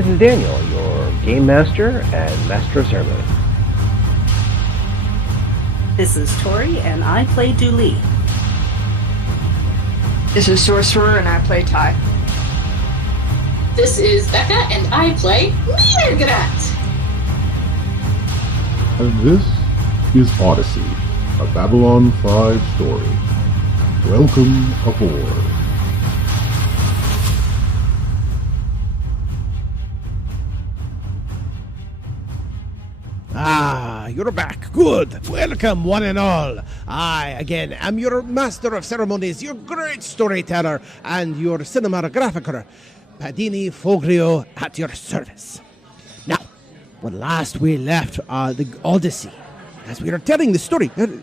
This is Daniel, your Game Master and Master of Ceremony. This is Tori, and I play Dooley. This is Sorcerer, and I play Ty. This is Becca, and I play Mirgrat. And this is Odyssey, a Babylon 5 story. Welcome aboard. Ah, you're back. Good. Welcome, one and all. I, again, am your Master of Ceremonies, your great storyteller, and your cinematographer, Padini Foglio, at your service. Now, when last we left the Odyssey, as we were telling the story, you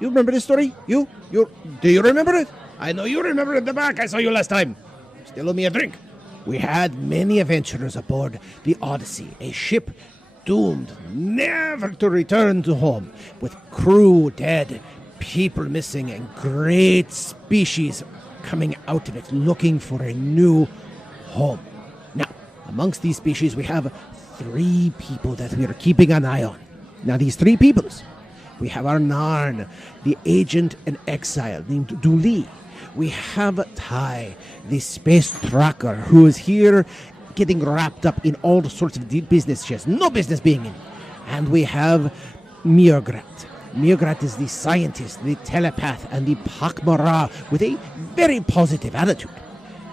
remember the story? Do you remember it? I know you remember it in the back. I saw you last time. Still owe me a drink. We had many adventurers aboard the Odyssey, a ship doomed never to return to home, with crew dead, people missing, and great species coming out of it looking for a new home. Now, amongst these species, we have 3 people that we are keeping an eye on. Now, these 3 peoples, we have our Narn, the agent in exile named Dooley. We have Ty, the space tracker, who is here getting wrapped up in all sorts of deep business she has no business being in. And we have Mirgrat. Mirgrat is the scientist, the telepath, and the pak'ma'ra with a very positive attitude.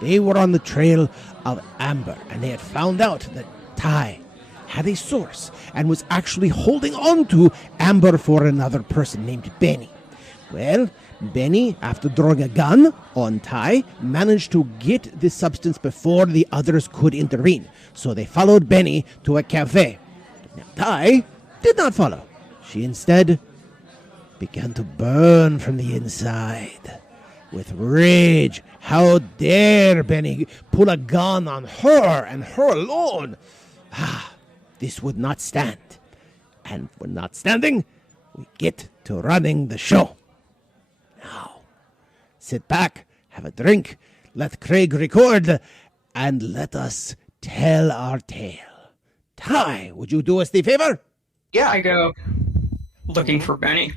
They were on the trail of Amber, and they had found out that Ty had a source and was actually holding on to Amber for another person named Benny. Well, Benny, after drawing a gun on Ty, managed to get the substance before the others could intervene. So they followed Benny to a cafe. Now, Ty did not follow. She instead began to burn from the inside. With rage, how dare Benny pull a gun on her and her alone? This would not stand. And for not standing, we get to running the show. Now, sit back, have a drink, let Craig record, and let us tell our tale. Ty, would you do us the favor? Yeah, I go looking for Benny.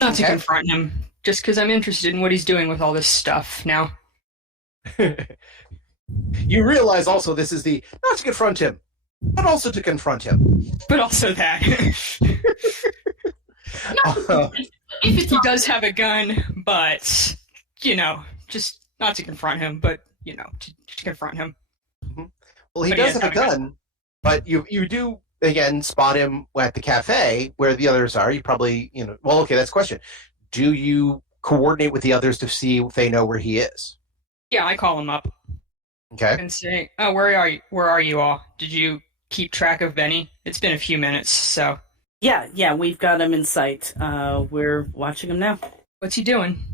Not to confront him, just because I'm interested in what he's doing with all this stuff now. You realize also this is not to confront him, but also to confront him. But also that. He does have a gun, but, just not to confront him, but, to confront him. Mm-hmm. Well, he does have a gun, but you do, again, spot him at the cafe where the others are. You probably, well, okay, that's the question. Do you coordinate with the others to see if they know where he is? Yeah, I call him up. Okay. And say, oh, where are you all? Did you keep track of Benny? It's been a few minutes, so... Yeah, we've got him in sight. We're watching him now. What's he doing?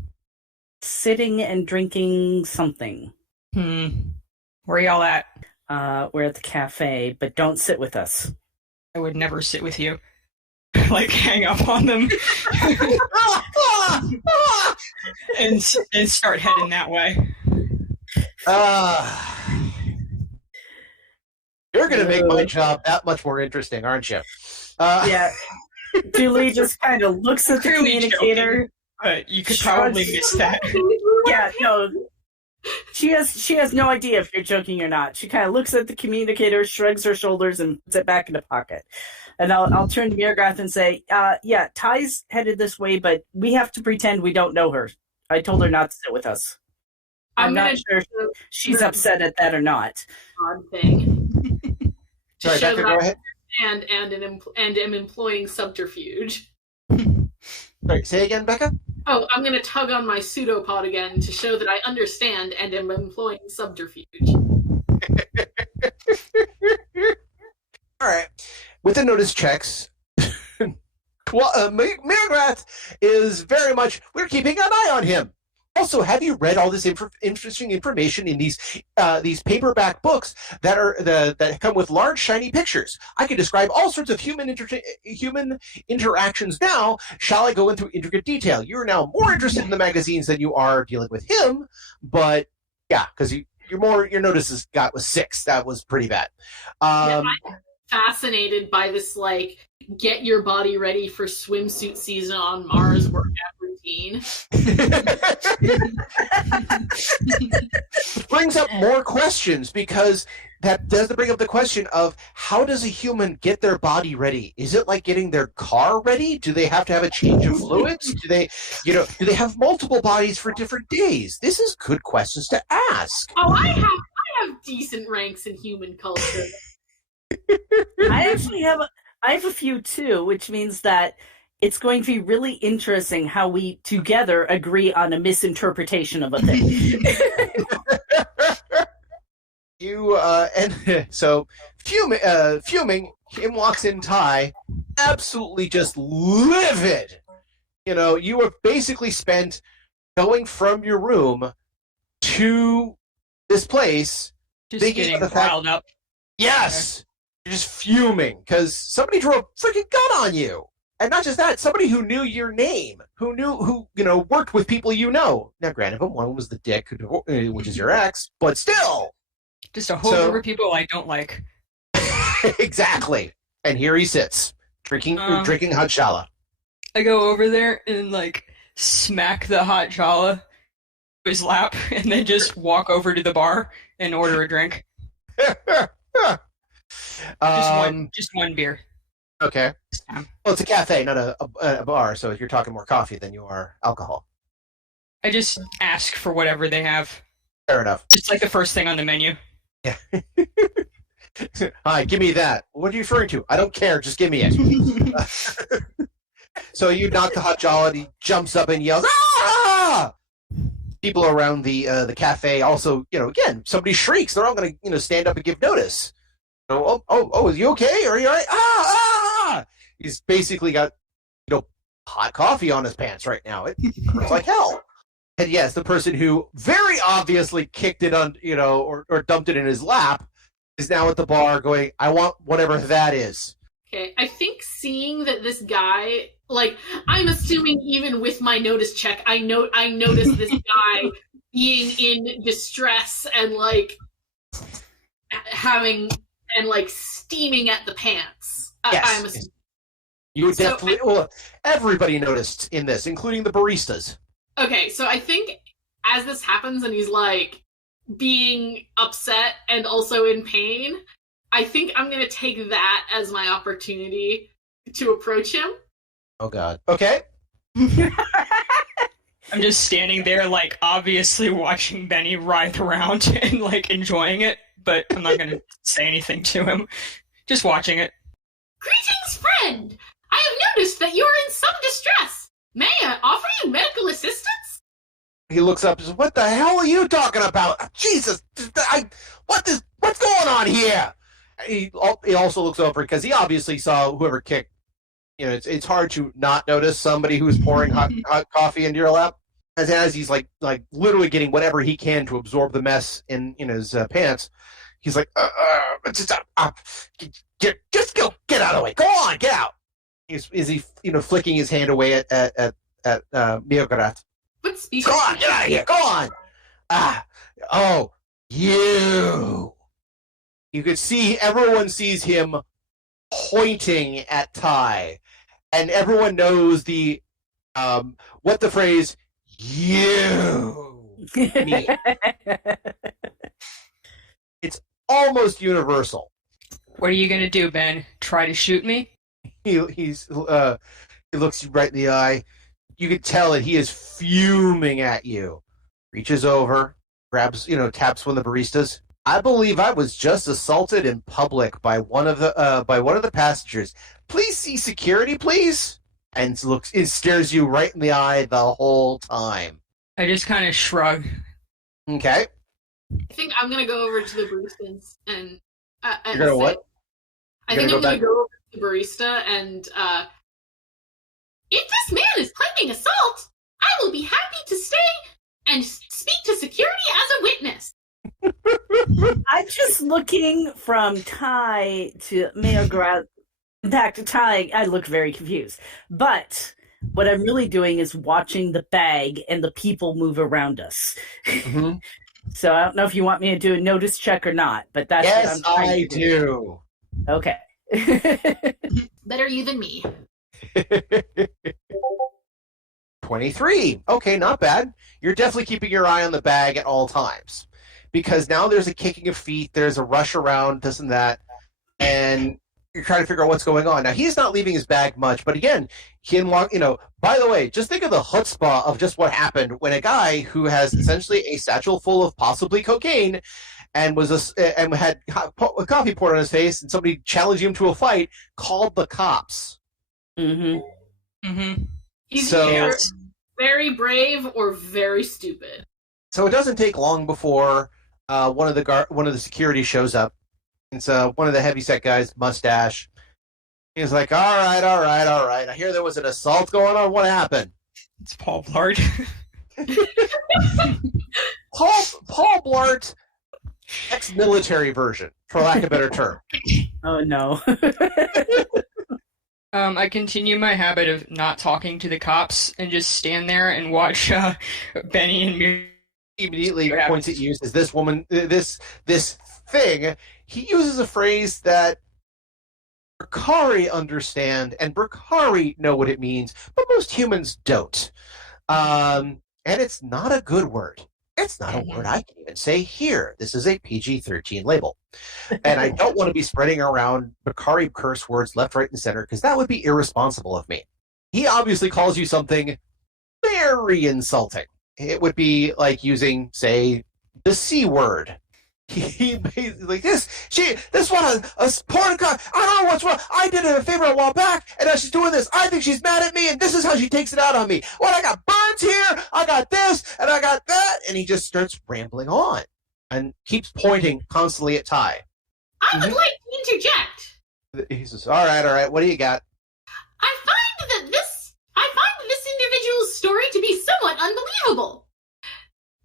Sitting and drinking something. Where y'all at? We're at the cafe, but don't sit with us. I would never sit with you. Hang up on them. and start heading that way. You're going to make my job that much more interesting, aren't you? Yeah. Julie just kind of looks at the communicator. Joking, but you could probably miss that. Yeah, no. She has no idea if you're joking or not. She kind of looks at the communicator, shrugs her shoulders, and puts it back in the pocket. And I'll turn to Mirgrath and say, yeah, Ty's headed this way, but we have to pretend we don't know her. I told her not to sit with us. I'm not sure she's upset at that or not. Odd thing. Sorry, Becca, go ahead. And am employing subterfuge. Sorry, say again, Becca? Oh, I'm going to tug on my pseudopod again to show that I understand and am employing subterfuge. All right. With the notice checks, Mirgrath is very much, we're keeping an eye on him. Also, have you read all this interesting information in these paperback books that come with large, shiny pictures? I can describe all sorts of human interactions now. Shall I go into intricate detail? You're now more interested in the magazines than you are dealing with him, but yeah, because your notices got was 6. That was pretty bad. I'm fascinated by this, like, get your body ready for swimsuit season on Mars workout routine. Brings up more questions, because that does bring up the question of how does a human get their body ready? Is it like getting their car ready? Do they have to have a change of fluids? Do they have multiple bodies for different days? This is good questions to ask. Oh, I have decent ranks in human culture. I have a few too, which means that it's going to be really interesting how we together agree on a misinterpretation of a thing. So fuming, him walks in Ty, absolutely just livid. You have basically spent going from your room to this place, Just thinking getting of the fact- riled up. Yes, you're just fuming because somebody drew a freaking gun on you. And not just that, somebody who knew your name, who worked with people you know. Now, granted, one was the dick, which is your ex, but still. Just a whole group of people I don't like. Exactly. And here he sits, drinking hot jala. I go over there and, like, smack the hot jala to his lap, and then just walk over to the bar and order a drink. Just one beer. Okay. Well, it's a cafe, not a bar, so you're talking more coffee than you are alcohol. I just ask for whatever they have. Fair enough. Just like the first thing on the menu. Yeah. Hi, give me that. What are you referring to? I don't care. Just give me it. So you knock the hot jala, and he jumps up and yells, "Ah!" People around the cafe also, again, somebody shrieks. They're all going to stand up and give notice. Oh, is you okay? Are you all right? Ah! He's basically got, hot coffee on his pants right now. It hurts like hell. And yes, the person who very obviously kicked it on, or dumped it in his lap is now at the bar going, I want whatever that is. Okay, I think seeing that this guy, like, I'm assuming even with my notice check, I noticed this guy being in distress and, like, having, and, like, steaming at the pants. Yes. I'm assuming. You would definitely, everybody noticed in this, including the baristas. Okay, so I think as this happens and he's, like, being upset and also in pain, I think I'm going to take that as my opportunity to approach him. Oh, God. Okay. I'm just standing there, like, obviously watching Benny writhe around and, like, enjoying it, but I'm not going to say anything to him. Just watching it. Greetings, friend! I have noticed that you are in some distress. May I offer you medical assistance? He looks up and says, what the hell are you talking about? Jesus! What's going on here? He also looks over because he obviously saw whoever kicked. It's hard to not notice somebody who's pouring hot coffee into your lap. As he's like literally getting whatever he can to absorb the mess in his pants. He's like, just go, get out of the way. Go on, get out. Is he flicking his hand away at Miogarat? But speak. Go on, get out of here. Go on. You could see everyone sees him pointing at Ty, and everyone knows what the phrase "you" means. It's almost universal. What are you gonna do, Ben? Try to shoot me? He looks you right in the eye. You can tell that he is fuming at you. Reaches over, grabs, taps one of the baristas. I believe I was just assaulted in public by one of the passengers. Please see security, please. And it stares you right in the eye the whole time. I just kind of shrug. Okay. I think I'm gonna go over to the baristas and You're gonna what? I think I'm gonna go over to the barista and if this man is claiming assault, I will be happy to stay and speak to security as a witness. I'm just looking from Ty to Miogarat back to Ty. I look very confused. But what I'm really doing is watching the bag and the people move around us. Mm-hmm. So I don't know if you want me to do a notice check or not, but that's what I'm Yes, trying I to do. do. Okay. Better you than me. 23. Okay, not bad. You're definitely keeping your eye on the bag at all times. Because now there's a kicking of feet, there's a rush around, this and that, and you're trying to figure out what's going on. Now, he's not leaving his bag much, but again, by the way, just think of the chutzpah of just what happened when a guy who has essentially a satchel full of possibly cocaine and had coffee poured on his face and somebody challenging him to a fight called the cops. Mm-hmm. Mm-hmm. He's So- either very brave or very stupid. So it doesn't take long before one of the security shows up. It's one of the heavyset guys, mustache. He's like, all right. I hear there was an assault going on. What happened? It's Paul Blart. Paul Blart, ex-military version, for lack of a better term. Oh, no. I continue my habit of not talking to the cops and just stand there and watch Benny and me. Immediately points at you, says, this woman, this thing, he uses a phrase that Brikari understand, and Brikari know what it means, but most humans don't. And it's not a good word. It's not a word I can even say here. This is a PG-13 label. And I don't want to be spreading around Brikari curse words left, right, and center, because that would be irresponsible of me. He obviously calls you something very insulting. It would be like using, say, the C word. He basically this one a porn car. I don't know what's wrong. I did her a favor a while back, and now she's doing this. I think she's mad at me, and this is how she takes it out on me. Well, I got burns here, I got this, and I got that, and he just starts rambling on and keeps pointing constantly at Ty. I would like to interject. He says, "All right. What do you got?" I find this individual's story to be somewhat unbelievable.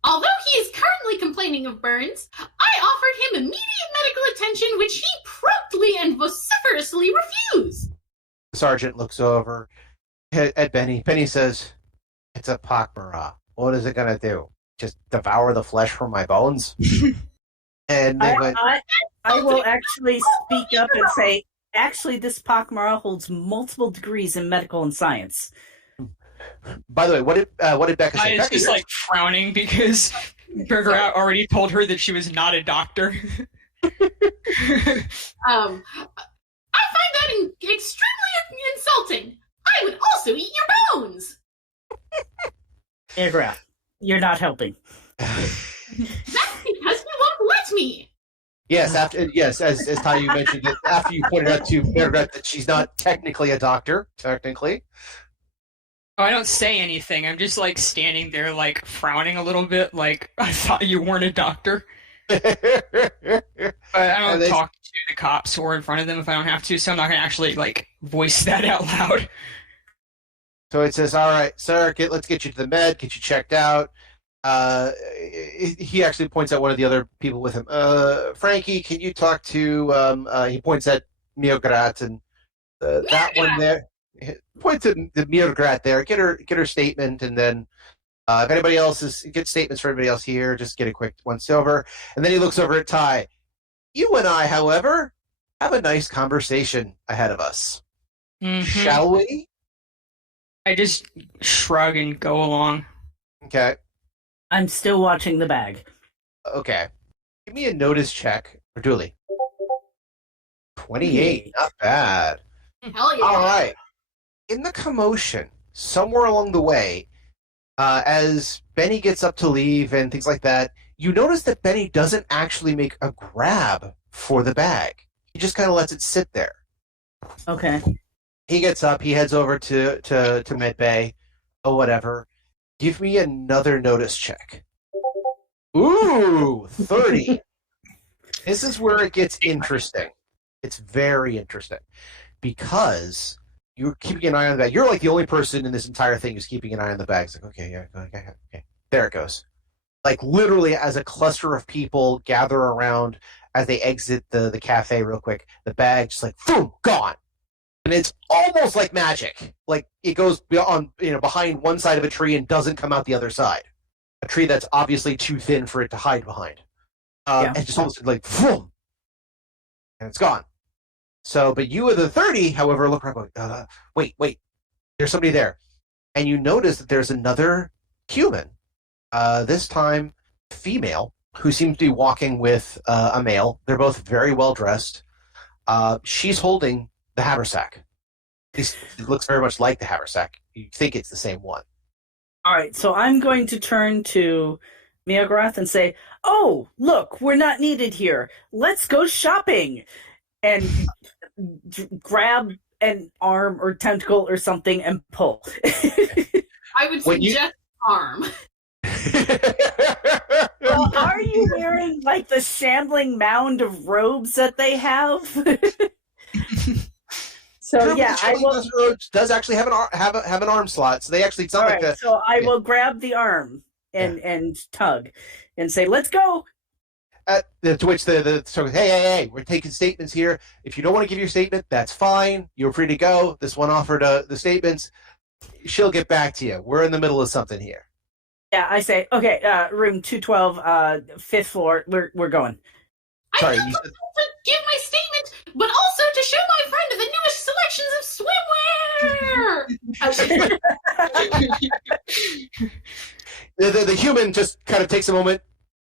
Although he is currently complaining of burns, I offered him immediate medical attention, which he promptly and vociferously refused. The sergeant looks over at Benny. Benny says, "It's a pak'ma'ra. What is it going to do? Just devour the flesh from my bones?" And they went, I will actually speak up and say, actually, this pak'ma'ra holds multiple degrees in medical and science. by the way, what did Becca say? I was just like frowning because Burger Out already told her that she was not a doctor. I find that extremely insulting. I would also eat your bones. Aircraft, you're not helping. That's because you won't let me. Yes, as Ty, you mentioned that after you pointed out to Margaret that she's not technically a doctor, technically. Oh, I don't say anything. I'm just like standing there, like frowning a little bit, like I thought you weren't a doctor. But I don't talk to the cops or in front of them if I don't have to, so I'm not gonna actually like voice that out loud. So it says, "All right, sir, let's get you to the med, get you checked out." He actually points at one of the other people with him. Frankie, can you talk to? He points at Miograt and that one there. Point to the Miograt there. Get her statement, and then if anybody else get statements for everybody else here. Just get a quick once over, and then he looks over at Ty. You and I, however, have a nice conversation ahead of us. Mm-hmm. Shall we? I just shrug and go along. Okay. I'm still watching the bag. Okay. Give me a notice check for Dooley. 28. Not bad. Hell yeah. All right. In the commotion, somewhere along the way, as Benny gets up to leave and things like that, you notice that Benny doesn't actually make a grab for the bag. He just kind of lets it sit there. Okay. He gets up. He heads over to Medbay. Oh, whatever. Give me another notice check. Ooh, 30. This is where it gets interesting. It's very interesting because you're keeping an eye on the bag. You're like the only person in this entire thing who's keeping an eye on the bag. It's like, okay. There it goes. Like literally as a cluster of people gather around as they exit the cafe real quick, the bag just like, boom, gone. And it's almost like magic. Like it goes behind one side of a tree and doesn't come out the other side. a tree that's obviously too thin for it to hide behind. Yeah. And just almost like, boom, and it's gone. So, but you of the 30, however, look around, going, wait, there's somebody there. And you notice that there's another human, this time female, who seems to be walking with a male. They're both very well dressed. She's holding the haversack. It looks very much like the haversack. You think it's the same one. All right, so I'm going to turn to Meograth and say, "Oh, look, we're not needed here. Let's go shopping." And grab an arm or tentacle or something and pull. I would suggest arm. Well, are you wearing like the shambling mound of robes that they have? So yeah, I will. Does actually have an arm slot, so they actually sound like a. So I will grab the arm and tug, and say, "Let's go." To which the hey, we're taking statements here. If you don't want to give your statement, that's fine. You're free to go. This one offered the statements. She'll get back to you. We're in the middle of something here. Yeah, I say, okay, room 212, 5th floor. We're going. Sorry, I don't to give my statement, but also to show my friend the newest selections of swimwear. the human just kind of takes a moment,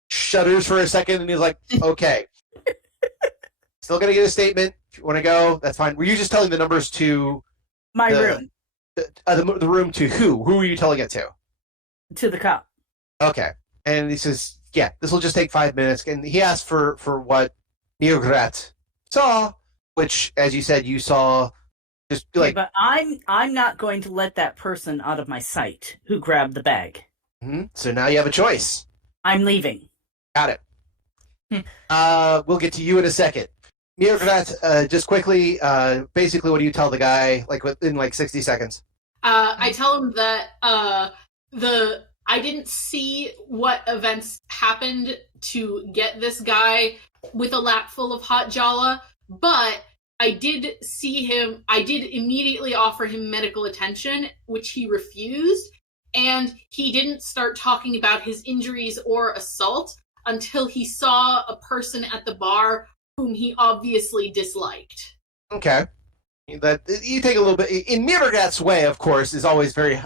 shudders for a second, and he's like, okay. Still going to get a statement. If you want to go, that's fine. Were you just telling the numbers to... My room. The room to who? Who were you telling it to? To the cop. Okay. And he says, yeah, this will just take 5 minutes. And he asked for what Meograth saw, which, as you said, you saw just like... But I'm not going to let that person out of my sight who grabbed the bag. Mm-hmm. So now you have a choice. I'm leaving. Got it. We'll get to you in a second. Meograth, just quickly, basically, what do you tell the guy, like within like 60 seconds? I tell him that I didn't see what events happened to get this guy with a lap full of hot jala, but I did see him. I did immediately offer him medical attention, which he refused, and he didn't start talking about his injuries or assault until he saw a person at the bar whom he obviously disliked. Okay. That you take a little bit in Meograth's way, of course, is always very,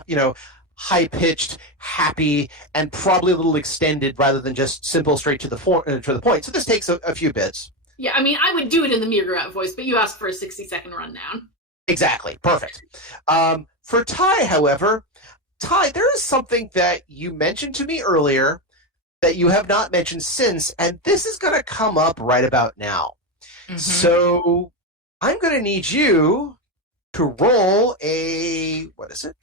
high-pitched, happy, and probably a little extended rather than just simple, straight to the point. So this takes a few bits. Yeah, I mean, I would do it in the Meograth voice, but you asked for a 60-second rundown. Exactly. Perfect. For Ty, however, there is something that you mentioned to me earlier that you have not mentioned since, and this is going to come up right about now. Mm-hmm. So I'm going to need you to roll a... What is it?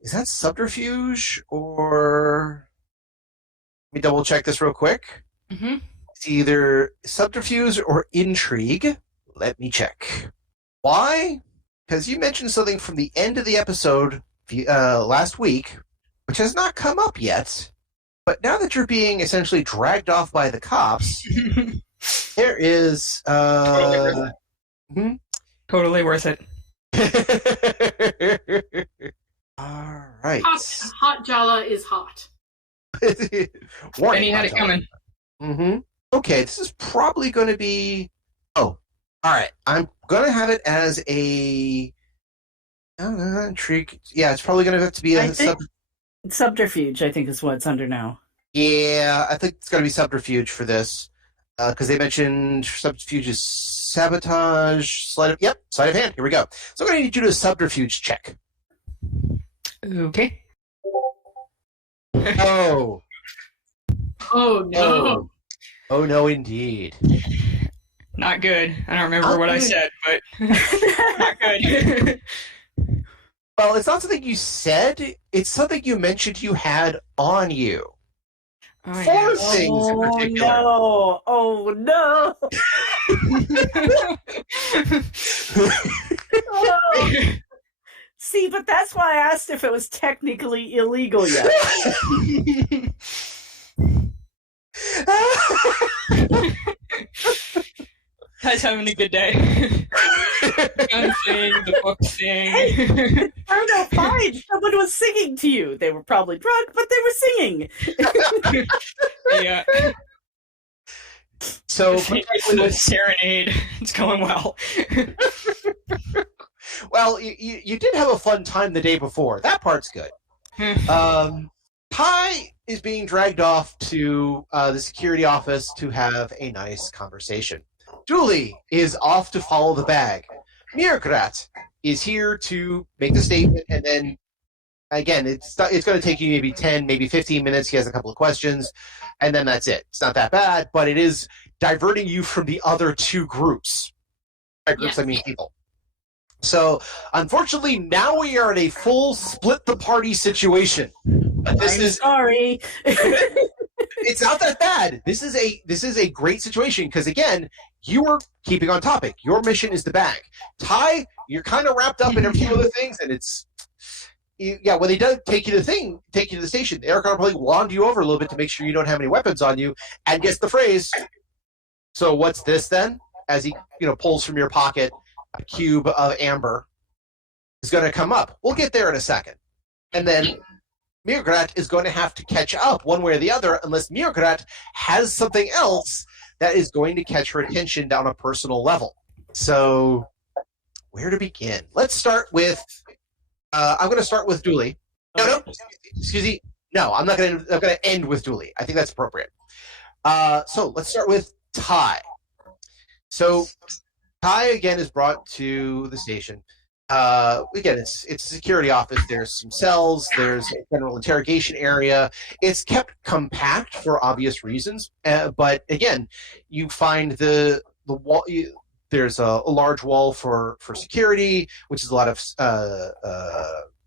Is that subterfuge or... Let me double check this real quick. Mm-hmm. It's either subterfuge or intrigue. Let me check. Why? Because you mentioned something from the end of the episode last week, which has not come up yet. But now that you're being essentially dragged off by the cops, there is... Totally worth it. All right. Hot jala is hot. Warning, and he had it coming. Mm-hmm. Okay, this is probably going to be... Oh, all right. I'm going to have it as a... intrigue. Yeah, it's probably going to have to be a... Subterfuge, I think, is what it's under now. Yeah, I think it's going to be subterfuge for this. Because they mentioned subterfuge is sabotage, sleight of hand. Here we go. So I'm going to need you to do a subterfuge check. Okay. Oh. Oh, no. Oh, no, indeed. Not good. I don't remember what I said, but not good. Well, it's not something you said. It's something you mentioned you had on you. Oh, Four things in particular. No. Oh, no. Oh. See, but that's why I asked if it was technically illegal yet. Ty's having a good day. gun thing, the book thing. Turned out fine. Someone was singing to you. They were probably drunk, but they were singing. Yeah. So, The serenade. It's going well. well, you did have a fun time the day before. That part's good. Ty is being dragged off to the security office to have a nice conversation. Julie is off to follow the bag. Mirgrat is here to make the statement, and then, again, it's going to take you maybe 10, maybe 15 minutes. He has a couple of questions, and then that's it. It's not that bad, but it is diverting you from the other two groups. By groups, I mean people. So, unfortunately, now we are in a full split-the-party situation. But I'm sorry. It's not that bad. This is a great situation because, again, you are keeping on topic. Your mission is the bag. Ty, you're kind of wrapped up in a few other things, and when they do take you to the station, they're going to probably wand you over a little bit to make sure you don't have any weapons on you, and gets the phrase, "So what's this then?" As he pulls from your pocket a cube of amber, is going to come up. We'll get there in a second, and then Mirgrat is going to have to catch up one way or the other unless Mirgrat has something else that is going to catch her attention down a personal level. So, where to begin? Let's start with. I'm going to start with Dooley. No, excuse me. No, I'm not going to end with Dooley. I think that's appropriate. So let's start with Ty. So Ty again is brought to the station. Again, it's a security office. There's some cells. There's a general interrogation area. It's kept compact for obvious reasons. But again, you find the wall. There's a large wall for security, which is a lot of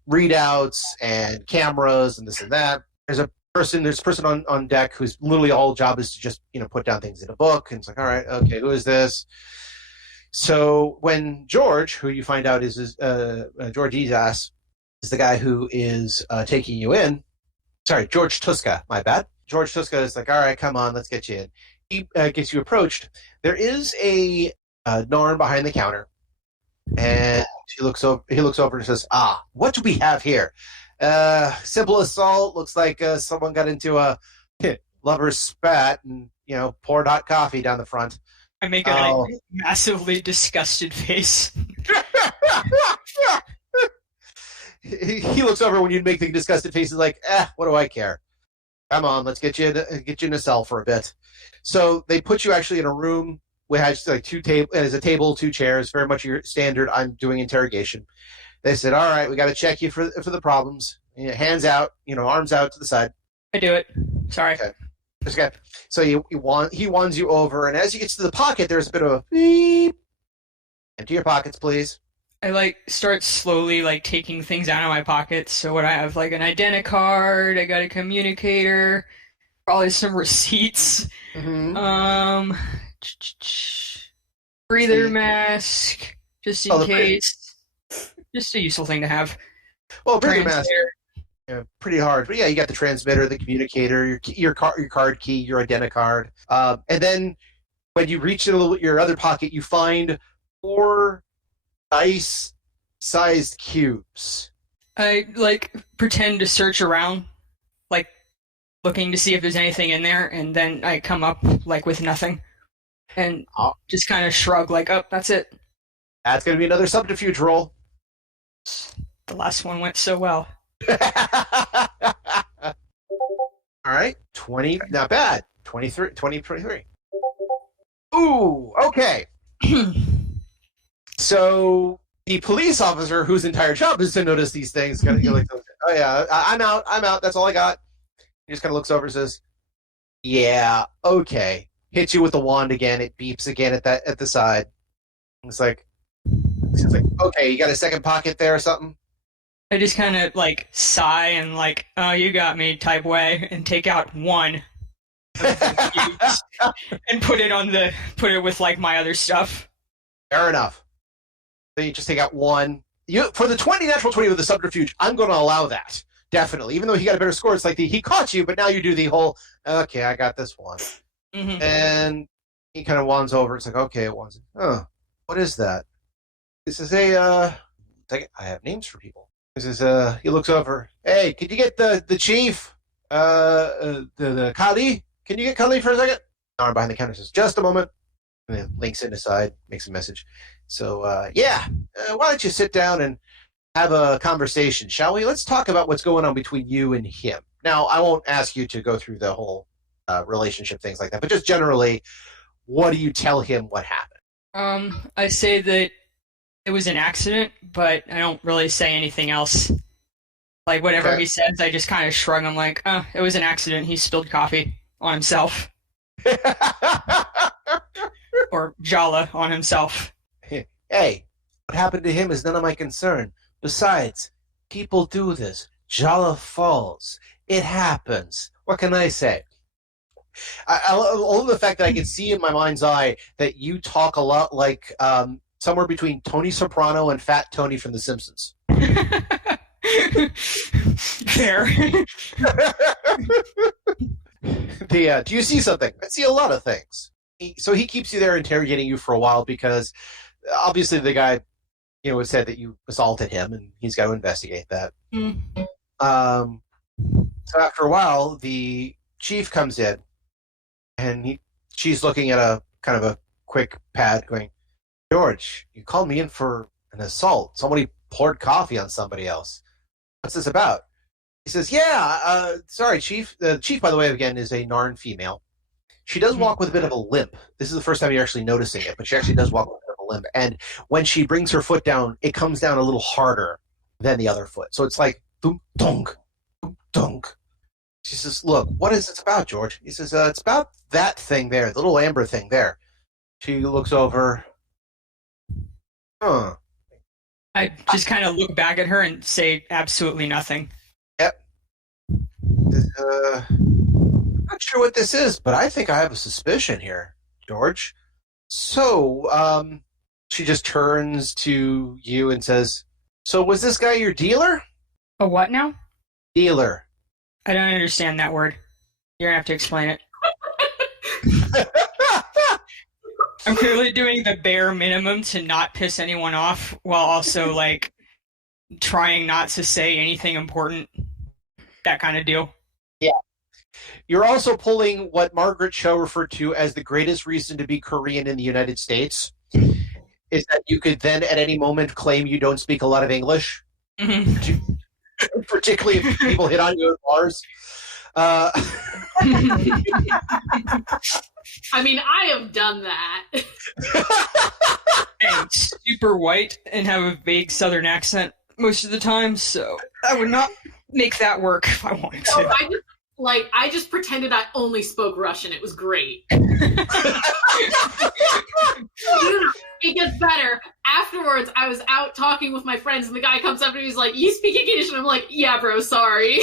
readouts and cameras and this and that. There's a person on deck whose literally all job is to just put down things in a book. And it's like, all right, okay, who is this? So when George, who you find out is George Izas, is the guy who is taking you in. Sorry, George Tuska, my bad. George Tuska is like, all right, come on, let's get you in. He gets you approached. There is a Narn behind the counter, and he looks over and says, what do we have here? Simple assault. Looks like someone got into a lover's spat and poured hot coffee down the front. I make a massively disgusted face. He looks over when you make the disgusted face. He's like, what do I care? Come on, let's get you in a cell for a bit. So they put you actually in a room. We had like there's a table, 2 chairs, very much your standard. I'm doing interrogation. They said, all right, we got to check you for the problems. Hands out, arms out to the side. I do it. Sorry. Okay. So he wands you over, and as you get to the pocket, there's a bit of a beep. Empty your pockets, please. I start slowly taking things out of my pockets. So what I have an identicard, I got a communicator, probably some receipts. Mm-hmm. Breather mask, just in case. Just a useful thing to have. Well, breather mask. Pretty hard, but yeah, you got the transmitter, the communicator, your card key, your identicard, and then when you reach in your other pocket, you find 4 dice-sized cubes. I pretend to search around, looking to see if there's anything in there, and then I come up with nothing, and just kind of shrug oh, that's it. That's going to be another subterfuge roll. The last one went so well. All right, 20, not bad. 23. Ooh, okay. So the police officer, whose entire job is to notice these things, kind of oh yeah, I'm out. That's all I got. He just kind of looks over and says, "Yeah, okay." Hits you with the wand again. It beeps again at the side. It's like, okay, you got a second pocket there or something? I just kind of sigh and oh, you got me type way, and take out 1 and put it with my other stuff. Fair enough. So you just take out 1. For the natural 20 with the subterfuge, I'm going to allow that. Definitely. Even though he got a better score, it's he caught you, but now you do the whole, okay, I got this one. Mm-hmm. And he kind of wands over. It's okay, it wands. Oh, what is that? He says, hey, I have names for people. He says, he looks over. Hey, could you get the chief? The Kali? Can you get Kali for a second? Arm behind the counter says, just a moment. And then links in aside, makes a message. So, why don't you sit down and have a conversation, shall we? Let's talk about what's going on between you and him. Now, I won't ask you to go through the whole relationship, things like that, but just generally, what do you tell him what happened? I say that it was an accident, but I don't really say anything else. Like, whatever he says, I just kind of shrug. I'm like, oh, it was an accident. He spilled coffee on himself. Or jala on himself. Hey, what happened to him is none of my concern. Besides, people do this. Jala falls. It happens. What can I say? I love the fact that I can see in my mind's eye that you talk a lot like somewhere between Tony Soprano and Fat Tony from The Simpsons. Fair. Do you see something? I see a lot of things. So he keeps you there interrogating you for a while because obviously the guy, said that you assaulted him and he's got to investigate that. Mm-hmm. So after a while, the chief comes in and she's looking at a kind of a quick pad going, George, you called me in for an assault. Somebody poured coffee on somebody else. What's this about? He says, sorry, Chief. The chief, by the way, again, is a Narn female. She does walk with a bit of a limp. This is the first time you're actually noticing it, but she actually does walk with a bit of a limp. And when she brings her foot down, it comes down a little harder than the other foot. So it's like, dunk, dunk, dunk. She says, look, what is this about, George? He says, it's about that thing there, the little amber thing there. She looks over. Huh. I just kind of look back at her and say absolutely nothing. Yep. Not sure what this is, but I think I have a suspicion here, George. So, she just turns to you and says, so was this guy your dealer? A what now? Dealer. I don't understand that word. You're going to have to explain it. I'm clearly doing the bare minimum to not piss anyone off while also, trying not to say anything important. That kind of deal. Yeah. You're also pulling what Margaret Cho referred to as the greatest reason to be Korean in the United States, is that you could then at any moment claim you don't speak a lot of English, particularly if people hit on you at bars. I mean, I have done that. I'm super white and have a vague southern accent most of the time, so I would not make that work if I wanted to. I just pretended I only spoke Russian. It was great. It gets better. Afterwards, I was out talking with my friends, and the guy comes up to me, he's like, you speak English? And I'm like, yeah, bro, sorry.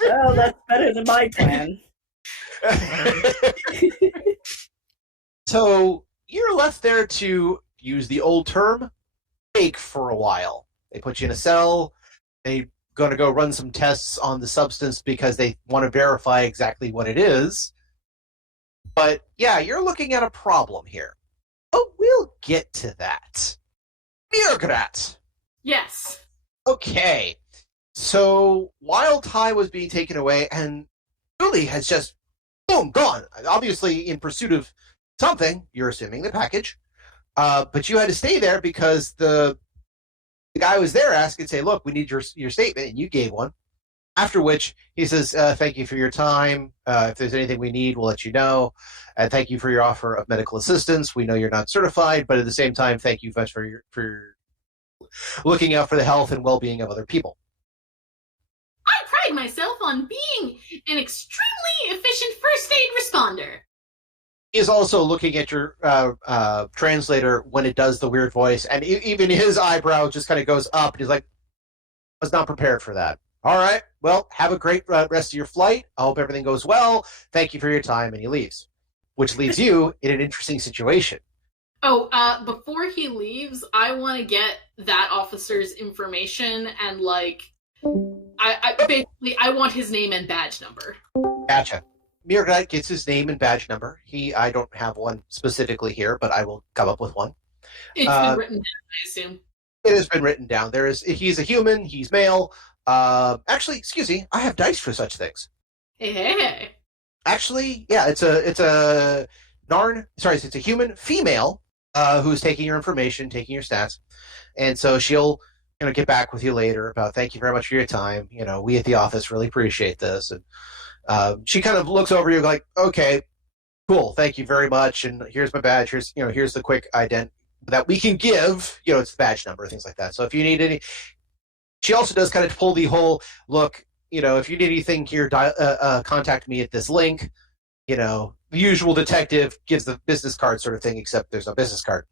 Well, that's better than my plan. So you're left there to use the old term, bake for a while. They put you in a cell. They're going to go run some tests on the substance because they want to verify exactly what it is. But yeah, you're looking at a problem here. Oh, we'll get to that. Mirgrat. Yes. Okay. So while Ty was being taken away, and Julie has just, boom, gone. Obviously in pursuit of something, you're assuming the package. But you had to stay there because the guy was there asking, say, look, we need your statement, and you gave one. After which he says, thank you for your time. If there's anything we need, we'll let you know. And thank you for your offer of medical assistance. We know you're not certified, but at the same time, thank you for looking out for the health and well-being of other people. I pride myself on being an extremely efficient first aid responder. He is also looking at your translator when it does the weird voice, and even his eyebrow just kind of goes up, and he's like, I was not prepared for that. All right, well, have a great rest of your flight. I hope everything goes well. Thank you for your time, and he leaves, which leaves you in an interesting situation. Oh, before he leaves, I want to get that officer's information and, I basically, I want his name and badge number. Gotcha. Mirgat gets his name and badge number. I don't have one specifically here, but I will come up with one. It's been written down, I assume. It has been written down. He's a human. He's male. Actually, excuse me. I have dice for such things. Hey. Actually, yeah, it's a human female who's taking your information, taking your stats, and so she'll get back with you later about thank you very much for your time. We at the office really appreciate this, and she kind of looks over you like, okay, cool, thank you very much, and here's my badge. Here's the quick ident that we can give. It's the badge number, things like that. So if you need any, she also does kind of pull the whole look. If you need anything here, contact me at this link. The usual detective gives the business card sort of thing, except there's no business card.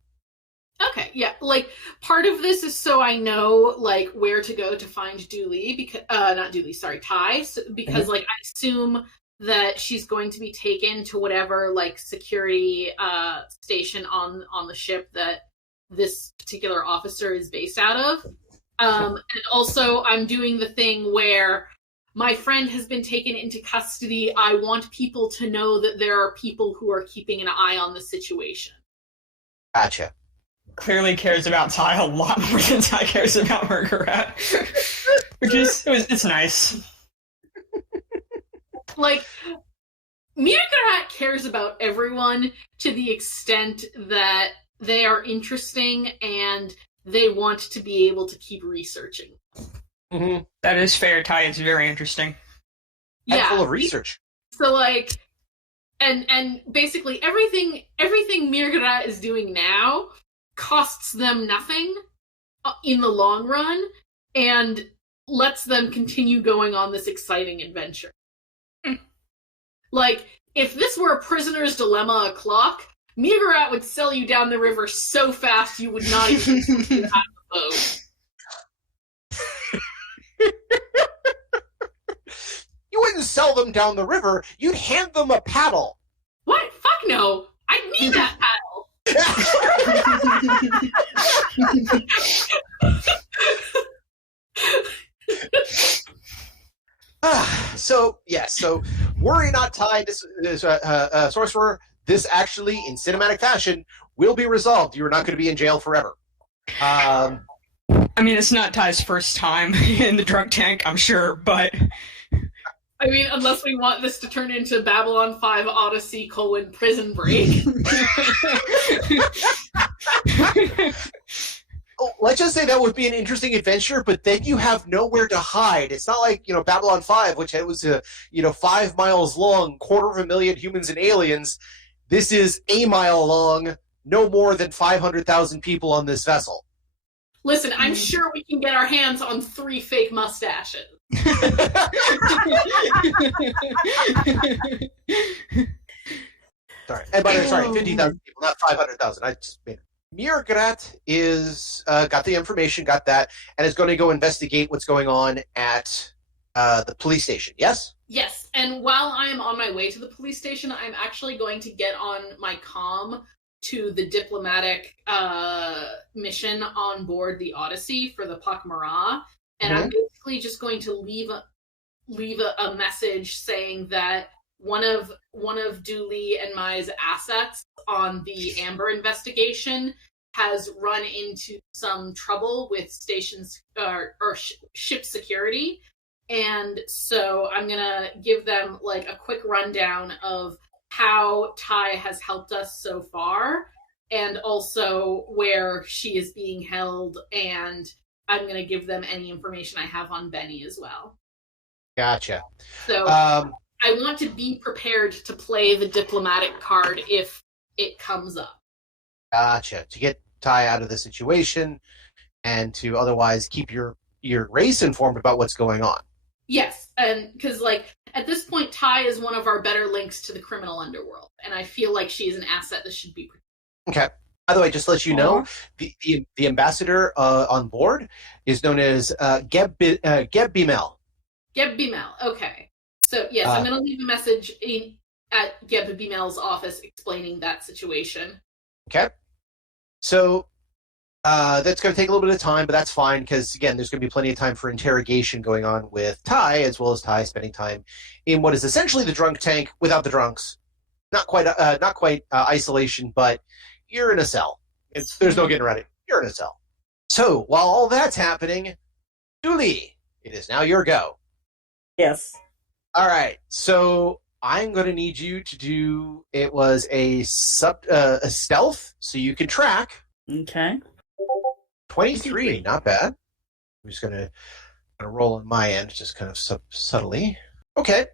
Okay, yeah. Like, part of this is so I know, like, where to go to find Dooley, because, not Dooley, sorry, Ty, because, like, I assume that she's going to be taken to whatever, like, security station on the ship that this particular officer is based out of. And also, I'm doing the thing where my friend has been taken into custody. I want people to know that there are people who are keeping an eye on the situation. Gotcha. Clearly cares about Ty a lot more than Ty cares about Margaret. It's nice. Like, Margaret cares about everyone to the extent that they are interesting and they want to be able to keep researching. Mm-hmm. That is fair. Ty is very interesting. And full of research. So, like, and basically everything Mirgara is doing now costs them nothing in the long run and lets them continue going on this exciting adventure. Like, if this were a prisoner's dilemma o'clock, Mirgara would sell you down the river so fast you would not even get out of the boat. You wouldn't sell them down the river. You'd hand them a paddle. What? Fuck no. I need that paddle. So worry not, Ty. This sorcerer. This actually, in cinematic fashion, will be resolved. You are not going to be in jail forever. I mean, it's not Ty's first time in the drunk tank, I'm sure, but... I mean, unless we want this to turn into Babylon 5 Odyssey : Prison Break. Let's just say that would be an interesting adventure, but then you have nowhere to hide. It's not like, Babylon 5, which was 5 miles long, 250,000 humans and aliens. This is a mile long, no more than 500,000 people on this vessel. Listen, I'm sure we can get our hands on 3 fake mustaches. Sorry. And by the way, sorry, 50,000 people, not 500,000. I just made it. Mirgrat is got the information, got that, and is going to go investigate what's going on at the police station. Yes? Yes, and while I am on my way to the police station, I'm actually going to get on my comm to the diplomatic mission on board the Odyssey for the pak'ma'ra, and I'm basically just going to leave a message saying that one of Dooley and Mai's assets on the Amber investigation has run into some trouble with stations or ship security, and so I'm gonna give them like a quick rundown of how Ty has helped us so far, and also where she is being held, and I'm going to give them any information I have on Benny as well. Gotcha. So I want to be prepared to play the diplomatic card if it comes up. Gotcha. To get Ty out of the situation and to otherwise keep your race informed about what's going on. Yes, and because, like, at this point, Ty is one of our better links to the criminal underworld, and I feel like she is an asset that should be protected. Okay. By the way, just to let you know, the ambassador on board is known as Geb Bimel. Geb Bimel, okay. So, yes, I'm going to leave a message at Geb Bimel's office explaining that situation. Okay. So, That's going to take a little bit of time, but that's fine because, again, there's going to be plenty of time for interrogation going on with Ty, as well as Ty spending time in what is essentially the drunk tank without the drunks. Not quite isolation, but you're in a cell. There's no getting around it. You're in a cell. So while all that's happening, Julie, it is now your go. Yes. All right. So I'm going to need you to do. It was a stealth, so you can track. Okay. 23, not bad. I'm just going to roll on my end, just kind of subtly. Okay.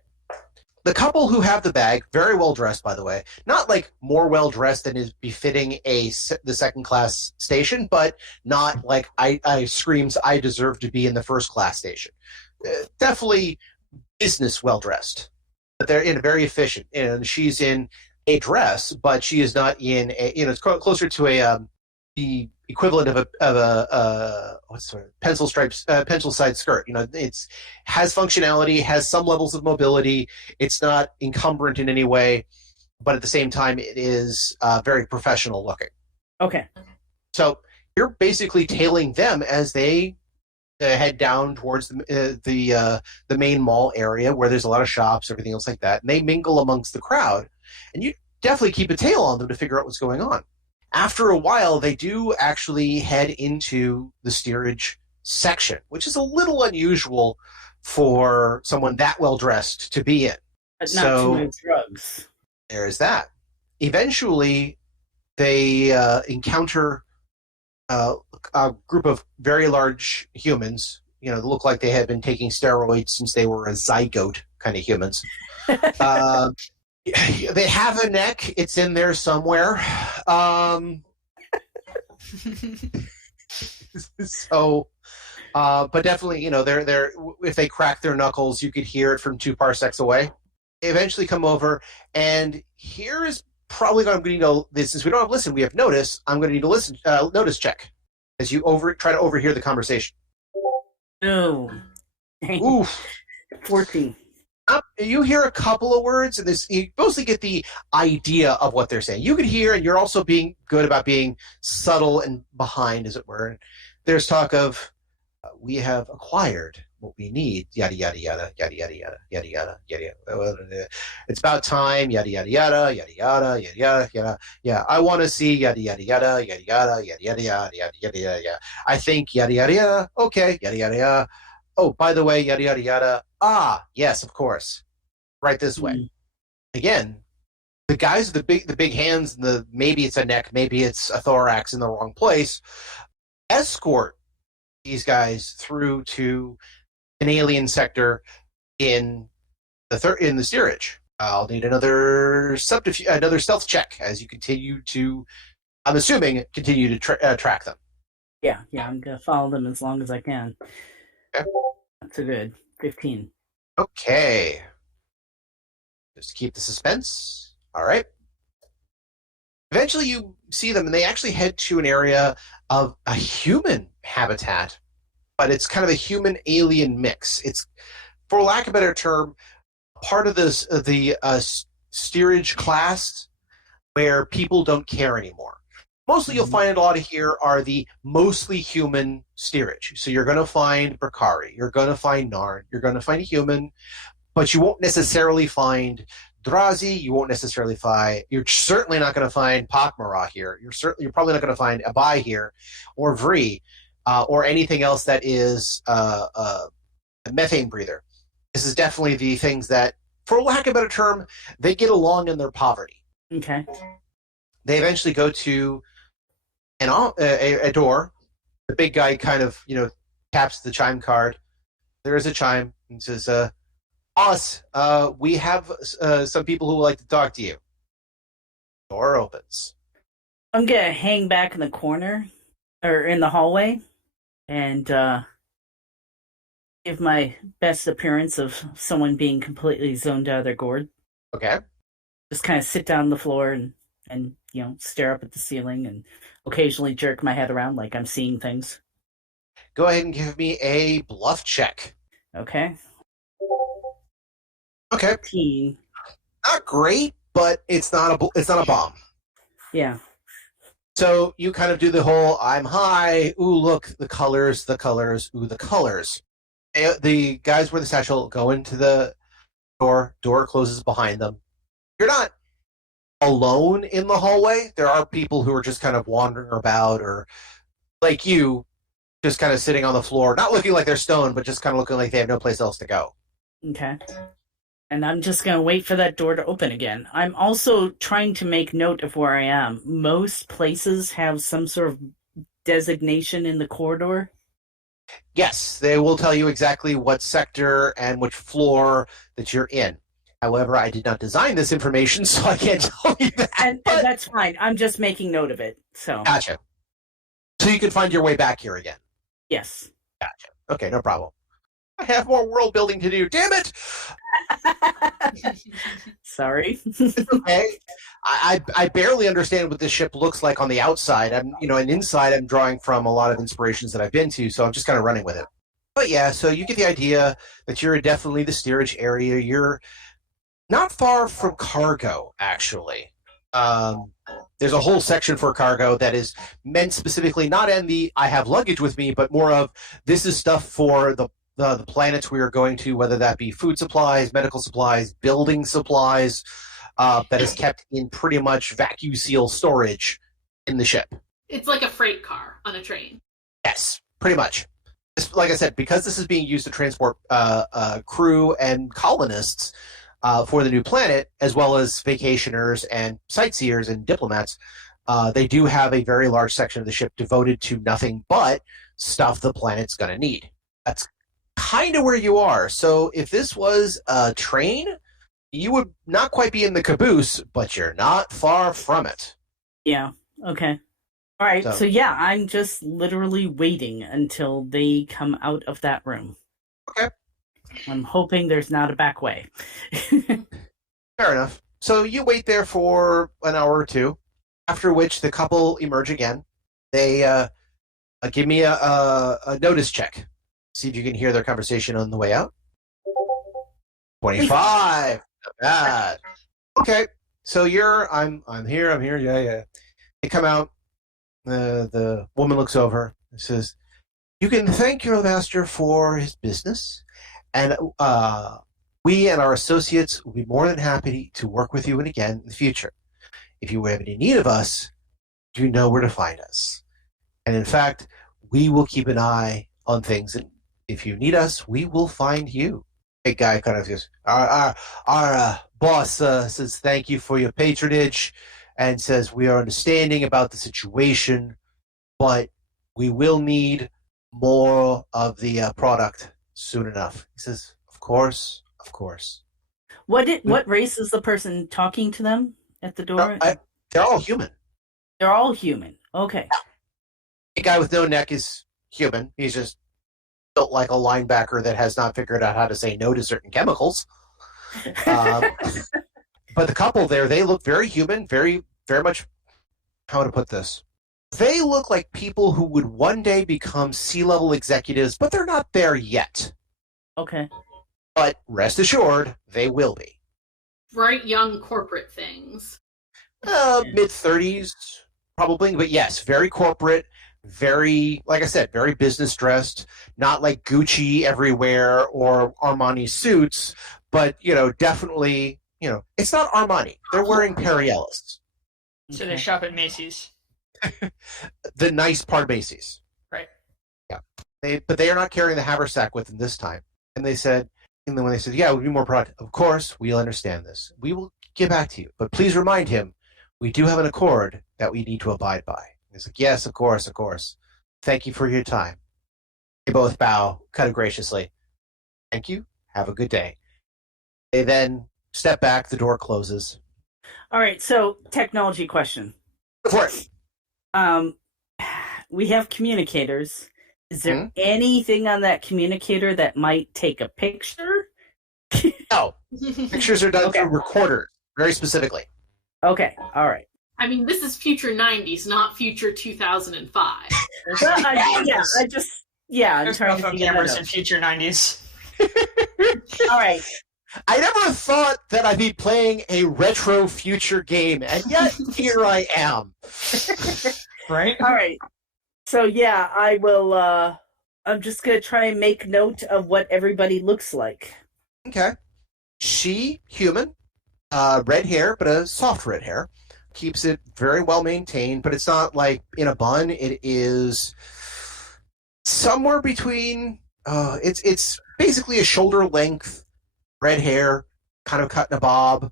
The couple who have the bag, very well dressed, by the way. Not like more well dressed than is befitting the second class station, but not like I screams I deserve to be in the first class station. Definitely business well dressed, but they're very efficient. And she's in a dress, but she is not in a. It's closer to the equivalent of a what's the word? Pencil side skirt. It's has functionality, has some levels of mobility. It's not encumbrant in any way, but at the same time, it is very professional looking. Okay. So you're basically tailing them as they head down towards the main mall area where there's a lot of shops, everything else like that, and they mingle amongst the crowd, and you definitely keep a tail on them to figure out what's going on. After a while, they do actually head into the steerage section, which is a little unusual for someone that well-dressed to be in. But not too many drugs. There's that. Eventually, they encounter a group of very large humans, that look like they had been taking steroids since they were a zygote kind of humans. They have a neck. It's in there somewhere. So, but definitely, they're if they crack their knuckles, you could hear it from 2 parsecs away. They eventually come over, and here is probably what I'm going to need to, since we don't have listen, we have notice. I'm going to need to notice check as you try to overhear the conversation. No. Oof. 14. You hear a couple of words, and you mostly get the idea of what they're saying. You can hear, and you're also being good about being subtle and behind, as it were. There's talk of, we have acquired what we need, yada, yada, yada, yada, yada, yada, yada, yada, yada. It's about time, yada, yada, yada, yada, yada, yada, yada, yada. Yeah, I want to see, yada, yada, yada, yada, yada, yada, yada, yada, yada, yada, yada. I think, yada, yada, yada, okay, yada, yada, yada. Oh, by the way, yada, yada, yada. Ah, yes, of course. Right this way. Again, the guys with the big hands, and maybe it's a neck, maybe it's a thorax in the wrong place, escort these guys through to an alien sector in the steerage. I'll need another stealth check as you continue to, I'm assuming, continue to track them. Yeah, I'm going to follow them as long as I can. Okay. That's a good 15. Okay. Just keep the suspense. All right. Eventually you see them, and they actually head to an area of a human habitat, but it's kind of a human-alien mix. It's, for lack of a better term, part of the steerage class where people don't care anymore. Mostly you'll find a lot of here are the mostly human steerage. So you're going to find Bakari, you're going to find Narn, you're going to find a human, but you won't necessarily find Drazi, you're certainly not going to find pak'ma'ra here. You're probably not going to find Abai here, or Vri, or anything else that is a methane breather. This is definitely the things that, for lack of a better term, they get along in their poverty. Okay. They eventually go to a door. The big guy kind of, taps the chime card. There is a chime and says, "Us, we have some people who would like to talk to you." Door opens. I'm going to hang back in the corner, or in the hallway, and give my best appearance of someone being completely zoned out of their gourd. Okay. Just kind of sit down on the floor and stare up at the ceiling and occasionally jerk my head around like I'm seeing things. Go ahead and give me a bluff check. Okay. Okay. 15. Not great, but it's not a bomb. Yeah. So you kind of do the whole, I'm high, ooh, look, the colors, ooh, the colors. The guys with the satchel go into the door closes behind them. You're not alone in the hallway. There are people who are just kind of wandering about, or like you, just kind of sitting on the floor, not looking like they're stoned, but just kind of looking like they have no place else to go. Okay. And I'm just going to wait for that door to open again. I'm also trying to make note of where I am. Most places have some sort of designation in the corridor. Yes, they will tell you exactly what sector and which floor that you're in. However, I did not design this information, so I can't tell you that. And that's fine. I'm just making note of it. So Gotcha. So you can find your way back here again. Yes. Gotcha. Okay, no problem. I have more world building to do. Damn it! Sorry. Okay. I barely understand what this ship looks like on the outside. And inside I'm drawing from a lot of inspirations that I've been to, so I'm just kind of running with it. But yeah, so you get the idea that you're definitely the steerage area. You're not far from cargo, actually. There's a whole section for cargo that is meant specifically not in the I have luggage with me, but more of this is stuff for the planets we are going to, whether that be food supplies, medical supplies, building supplies, that is kept in pretty much vacuum seal storage in the ship. It's like a freight car on a train. Yes, pretty much. Like I said, because this is being used to transport crew and colonists for the new planet, as well as vacationers and sightseers and diplomats, they do have a very large section of the ship devoted to nothing but stuff the planet's going to need. That's kind of where you are. So if this was a train, you would not quite be in the caboose, but you're not far from it. Yeah. Okay. All right. So yeah, I'm just literally waiting until they come out of that room. Okay. I'm hoping there's not a back way. Fair enough. So you wait there for an hour or two, after which the couple emerge again. They give me a notice check. See if you can hear their conversation on the way out. 25. Not bad. Okay. So I'm here. Yeah. They come out. The woman looks over and says, "You can thank your master for his business, and we and our associates will be more than happy to work with you again in the future. If you have any need of us, you know where to find us. And in fact, we will keep an eye on things. And if you need us, we will find you." Big guy kind of goes, our boss says thank you for your patronage and says we are understanding about the situation, but we will need more of the product soon enough. He says, of course. What race is the person talking to them at the door? They're all human. They're all human. Okay. The guy with no neck is human. He's just built like a linebacker that has not figured out how to say no to certain chemicals. But the couple there, they look very human, very, very much, how to put this? They look like people who would one day become C-level executives, but they're not there yet. Okay. But rest assured, they will be. Bright young corporate things. Mid-30s, probably. But yes, very corporate, very, like I said, very business dressed. Not like Gucci everywhere or Armani suits, but, definitely, it's not Armani. They're wearing Periellis. So they shop at Macy's. The nice part Macy's. Right. Yeah. But they are not carrying the haversack with them this time. And then when they said, yeah, we'll be more product, of course, we'll understand this. We will get back to you. But please remind him, we do have an accord that we need to abide by. He's like, yes, of course. Thank you for your time. They both bow kind of graciously. Thank you. Have a good day. They then step back. The door closes. All right. So technology question. Go for it. We have communicators. Is there anything on that communicator that might take a picture? No. Pictures are done through recorders, very specifically. Okay. All right. I mean, this is future 90s, not future 2005. Well, I'm There's trying to figure cameras that in out. future 90s. All right. I never thought that I'd be playing a retro future game, and yet here I am. Right? All right. So yeah, I will. I'm just gonna try and make note of what everybody looks like. Okay. She, human, red hair, but a soft red hair. Keeps it very well maintained, but it's not like in a bun. It is somewhere between. It's basically a shoulder length red hair, kind of cut in a bob.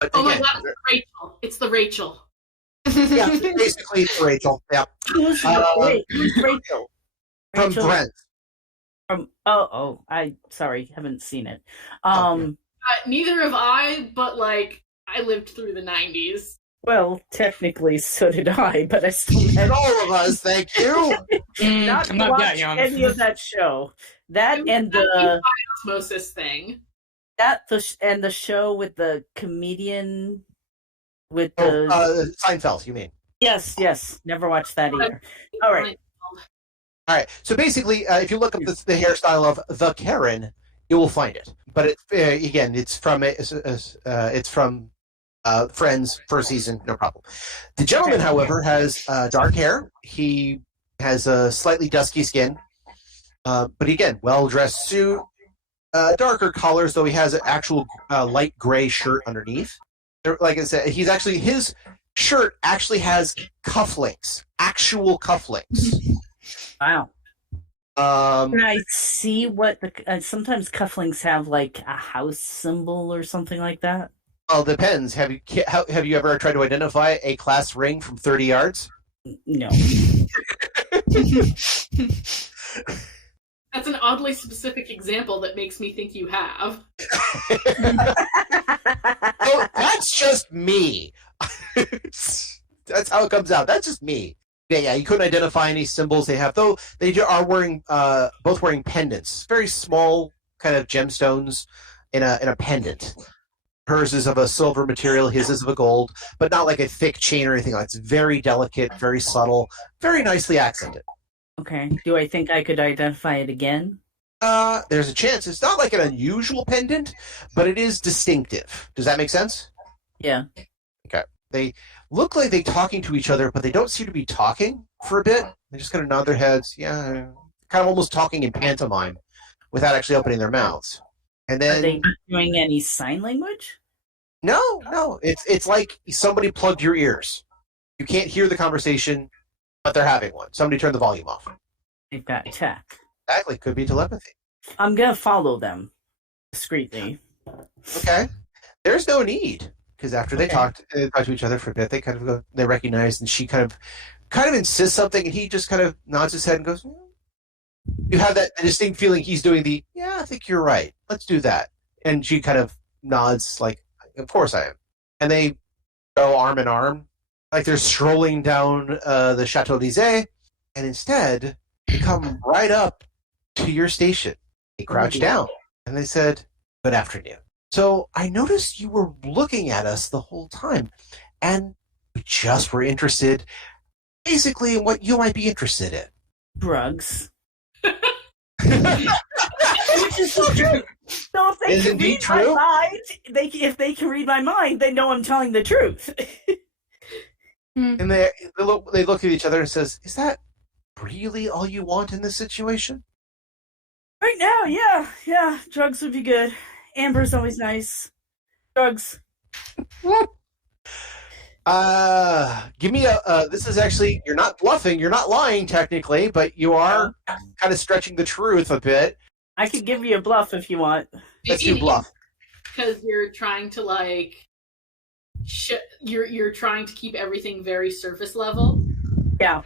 But Oh again, my god, it's Rachel. It's the Rachel. yeah, basically it's Rachel. Yeah, Who's Rachel? from Rachel? Brent. I sorry, haven't seen it. Neither have I, but like I lived through the 90s. Well, technically, so did I, but I still And all of us, thank you. not I'm not watch that young. any of that show. That and the the osmosis thing. and the show with the comedian with the Seinfeld, you mean? yes, never watched that either. All right. All right. So basically, if you look up the hairstyle of the Karen, you will find it. But again, it's from Friends first season, no problem. The gentleman, however, has dark hair. He has a slightly dusky skin, but again, well-dressed suit, darker colors, though he has an actual light gray shirt underneath. Like I said, his shirt actually has cufflinks, actual cufflinks. Wow. Um, Can I see what the sometimes cufflinks have like a house symbol or something like that? well, depends. Have you ever tried to identify a class ring from 30 yards? No. That's an oddly specific example that makes me think you have. Oh, that's just me. That's how it comes out. That's just me. Yeah, you couldn't identify any symbols they have, though they are wearing both wearing pendants, very small kind of gemstones in a pendant. Hers is of a silver material, his is of a gold, but not like a thick chain or anything. It's very delicate, very subtle, very nicely accented. Okay. Do I think I could identify it again? There's a chance. It's not like an unusual pendant, but it is distinctive. Does that make sense? Yeah. Okay. They look like they're talking to each other, but they don't seem to be talking for a bit. They just kind of nod their heads. Yeah, kind of almost talking in pantomime without actually opening their mouths. And then Are they not doing any sign language? no. It's like somebody plugged your ears. You can't hear the conversation, but they're having one. Somebody turned the volume off. They've got tech. Exactly. Could be telepathy. I'm gonna follow them discreetly. Okay. There's no need. Because after they talk to each other for a bit, they kind of go, they recognize, and she kind of insists something, and he just kind of nods his head and goes, you have that distinct feeling he's doing yeah, I think you're right. Let's do that. And she kind of nods like, of course I am. And they go arm in arm, like they're strolling down the Chateau d'Izé, and instead they come right up to your station. They crouch down, and they said, good afternoon. So I noticed you were looking at us the whole time, and we just were interested, basically, in what you might be interested in. Drugs. Which is the truth. So if they Is can indeed read true? my mind, if they can read my mind, they know I'm telling the truth. And they look at each other and says, is that really all you want in this situation? Right now, yeah, drugs would be good. Amber's always nice. Drugs. Give me this is actually, you're not bluffing, you're not lying technically, but you are kind of stretching the truth a bit. I could give you a bluff if you want. Let's do bluff. Because you're trying to like, you're trying to keep everything very surface level. Yeah.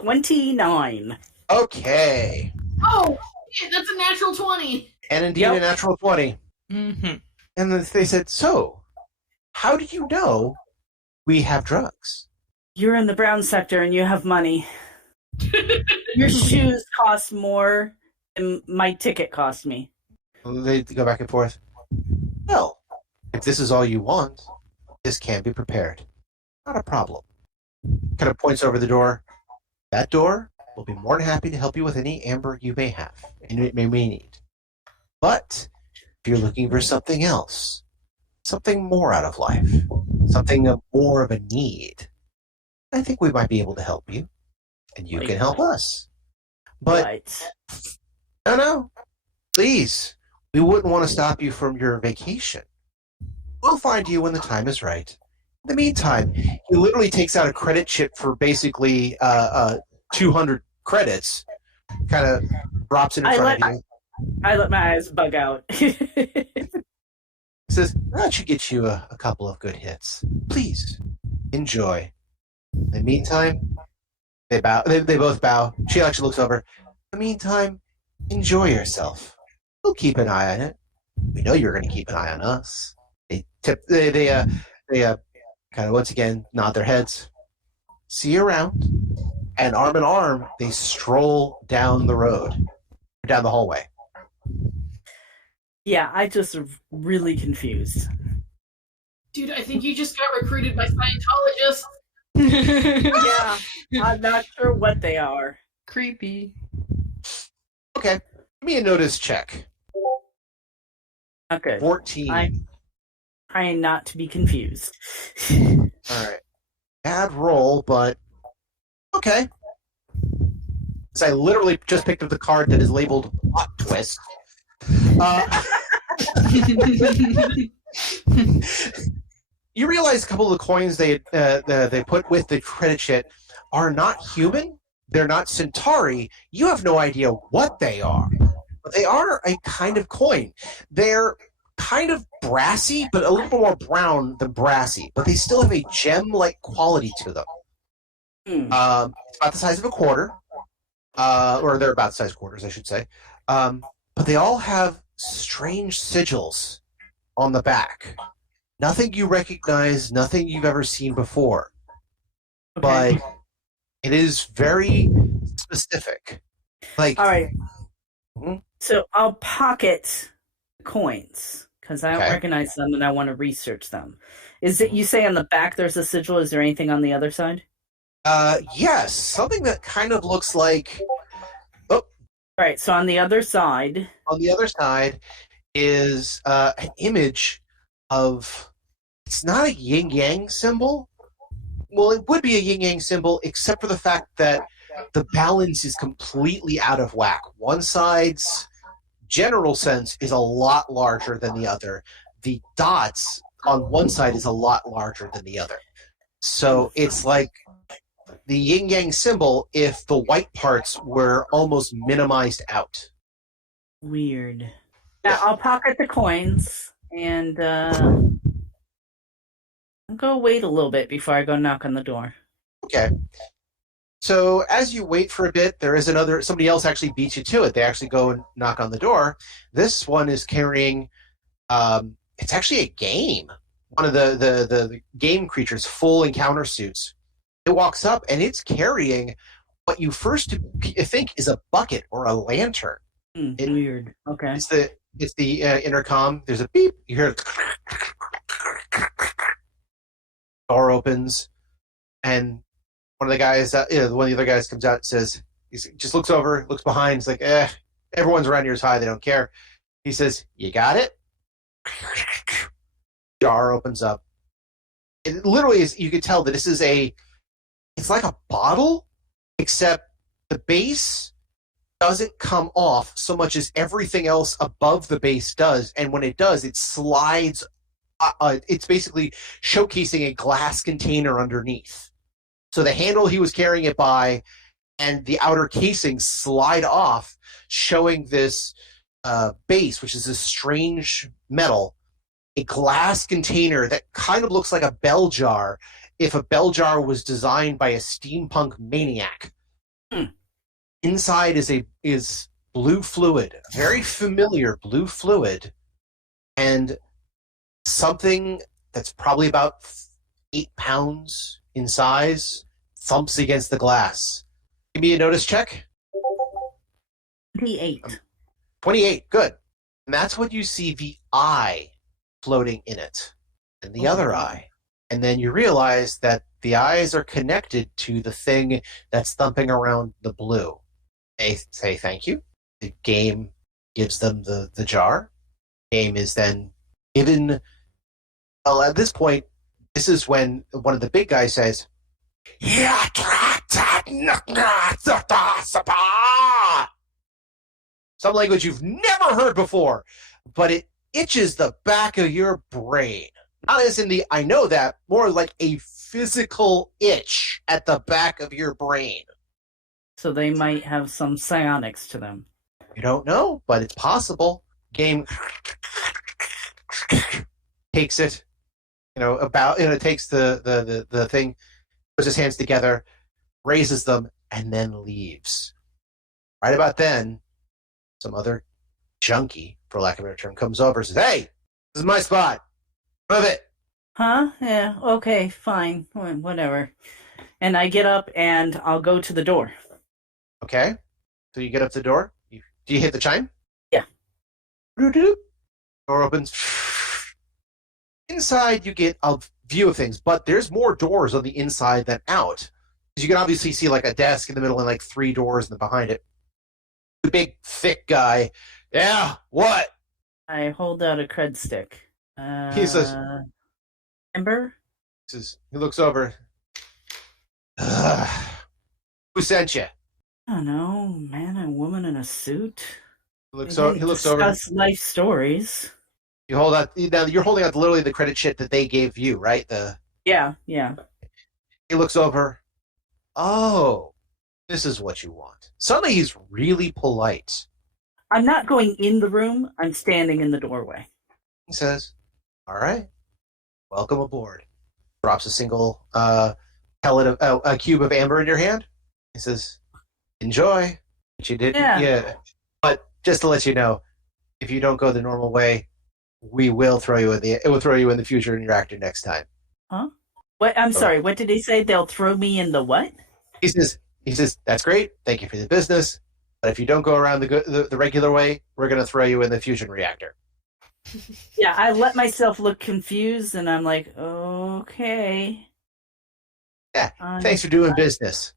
29. Okay. Oh, shit, that's a natural 20. And indeed a natural 20. Mm-hmm. And then they said, so, how do you know we have drugs? You're in the brown sector and you have money. Your shoes cost more than my ticket cost me. They go back and forth. Well, if this is all you want, this can be prepared. Not a problem. Kind of points over the door. That door will be more than happy to help you with any amber you may have and may need. But if you're looking for something else, something more out of life, something of more of a need, I think we might be able to help you, and you can help us. But Right. no, please, we wouldn't want to stop you from your vacation. We'll find you when the time is right. In the meantime, he literally takes out a credit chip for basically 200 credits, kind of drops it in front of you. I let my eyes bug out. Says, that should get you a couple of good hits. Please, enjoy. In the meantime, they bow. They both bow. She actually looks over. In the meantime, enjoy yourself. We'll keep an eye on it. We know you're going to keep an eye on us. They kind of once again nod their heads. See you around. And arm in arm, they stroll down the road, down the hallway. Yeah, I just really confused. Dude, I think you just got recruited by Scientologists. Yeah, I'm not sure what they are. Creepy. Okay, give me a notice check. Not good. 14. I'm trying not to be confused. All right. Bad roll, but okay. So I literally just picked up the card that is labeled plot twist. You realize a couple of the coins they put with the credit chip are not human. They're not Centauri. You have no idea what they are, but they are a kind of coin. They're kind of brassy, but a little bit more brown than brassy. But they still have a gem-like quality to them. It's about the size of a quarter, or they're about the size of quarters, I should say. But they all have strange sigils on the back. Nothing you recognize, nothing you've ever seen before. Okay. But it is very specific. Like, All right. Mhm. So I'll pocket coins because I don't Okay. recognize them and I want to research them. Is it you say on the back there's a sigil? Is there anything on the other side? Yes, something that kind of looks like. All right. So on the other side, On the other side is an image of. It's not a yin yang symbol. Well, it would be a yin yang symbol, except for the fact that the balance is completely out of whack. One side's general sense is a lot larger than the other. The dots on one side is a lot larger than the other. So it's like the yin yang symbol if the white parts were almost minimized out. weird. Yeah, I'll pocket the coins and I'll go wait a little bit before I go knock on the door. Okay. So as you wait for a bit, there is somebody else actually beats you to it. They actually go and knock on the door. This one is carrying, it's actually a game. One of the game creatures, full encounter suits. It walks up and it's carrying what you first think is a bucket or a lantern. Weird. Okay. It's the intercom. There's a beep. You hear door opens, and one of the guys, one of the other guys comes out and says, he just looks over, looks behind. He's like, everyone's around here is high. They don't care. He says, you got it? Jar opens up. It literally is, you could tell that this is it's like a bottle, except the base doesn't come off so much as everything else above the base does. And when it does, it slides. It's basically showcasing a glass container underneath. So the handle he was carrying it by and the outer casing slide off, showing this base, which is this strange metal, a glass container that kind of looks like a bell jar if a bell jar was designed by a steampunk maniac. Inside is blue fluid, very familiar blue fluid, and something that's probably about 8 pounds in size thumps against the glass. Give me a notice check. 28. 28, good. And that's when you see the eye floating in it, and the other eye. And then you realize that the eyes are connected to the thing that's thumping around the blue. They say thank you. The game gives them the jar. Game is then given. Well, at this point, this is when one of the big guys says, some language you've never heard before, but it itches the back of your brain. Not as in the I know that, more like a physical itch at the back of your brain. So they might have some psionics to them. You don't know, but it's possible. Game takes it, takes the thing, puts his hands together, raises them, and then leaves. Right about then, some other junkie, for lack of a better term, comes over and says, "Hey, this is my spot. Move it." Huh? Yeah, okay, fine. Whatever. And I get up and I'll go to the door. Okay. So you get up to the door. Do you hit the chime? Yeah. Door opens. Inside, you get a view of things, but there's more doors on the inside than out. You can obviously see like a desk in the middle and like 3 doors behind it. The big, thick guy. Yeah, what? I hold out a cred stick. He says, Ember? He looks over. Who sent you? I don't know, man and woman in a suit. He looks over. Discuss life stories. You hold out. Now you're holding out literally the credit sheet that they gave you, right? Yeah. He looks over. Oh, this is what you want. Suddenly he's really polite. I'm not going in the room. I'm standing in the doorway. He says, "All right, welcome aboard." Drops a single pellet of a cube of amber in your hand. He says, "Enjoy." But you didn't. Yeah. But just to let you know, if you don't go the normal way, we will throw you in the. It will throw you in the fusion reactor next time. Huh? What? I'm sorry. What did he say? They'll throw me in the what? He says, "That's great. Thank you for the business. But if you don't go around the regular way, we're going to throw you in the fusion reactor." Yeah, I let myself look confused, and I'm like, okay. Yeah, thanks for doing business.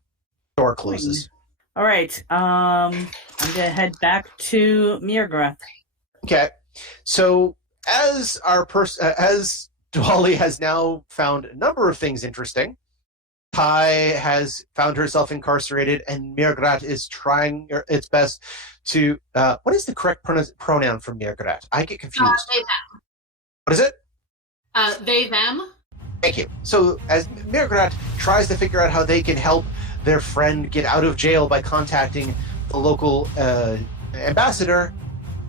Door closes. All right, I'm going to head back to Mirgrath. Okay, so as as Dolly has now found a number of things interesting, Ty has found herself incarcerated, and Mirgrat is trying its best to... what is the correct pronoun for Mirgrat? I get confused. They, them. What is it? They, them. Thank you. So as Mirgrat tries to figure out how they can help their friend get out of jail by contacting the local ambassador,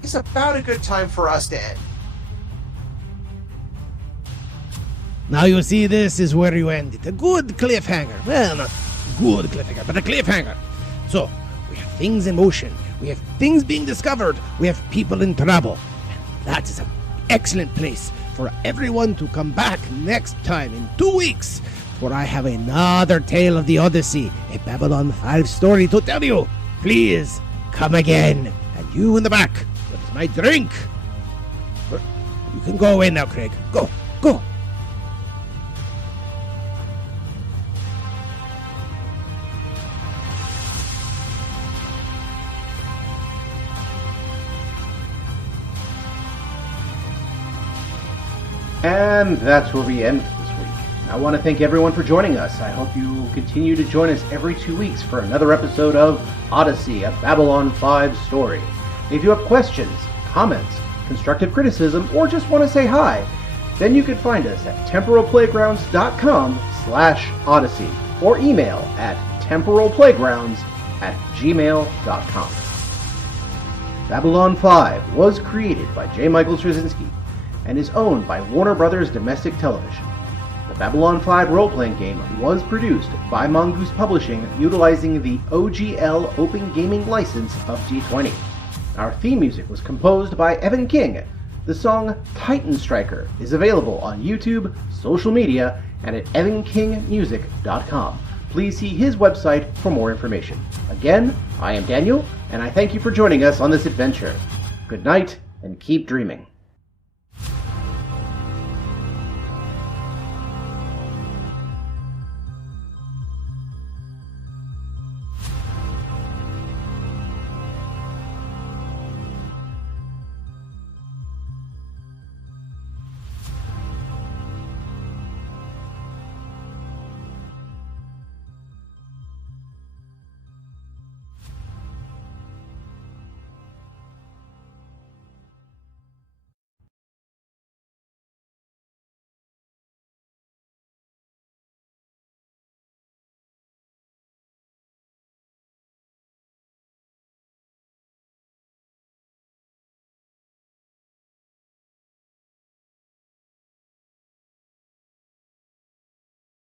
it's about a good time for us to end. Now you see, this is where you end it. A good cliffhanger. Well, not good cliffhanger, but a cliffhanger. So, we have things in motion. We have things being discovered. We have people in trouble. And that is an excellent place for everyone to come back next time in 2 weeks, for I have another tale of the Odyssey, a Babylon 5 story to tell you. Please, come again. And you in the back, what is my drink? You can go away now, Craig. Go. And that's where we end this week. I want to thank everyone for joining us. I hope you will continue to join us every 2 weeks for another episode of Odyssey, a Babylon 5 story. If you have questions, comments, constructive criticism, or just want to say hi, then you can find us at temporalplaygrounds.com/Odyssey or email at temporalplaygrounds@gmail.com. Babylon 5 was created by J. Michael Straczynski and is owned by Warner Brothers Domestic Television. The Babylon 5 role-playing game was produced by Mongoose Publishing utilizing the OGL Open Gaming license of D20. Our theme music was composed by Evan King. The song Titan Striker is available on YouTube, social media, and at evankingmusic.com. Please see his website for more information. Again, I am Daniel, and I thank you for joining us on this adventure. Good night, and keep dreaming.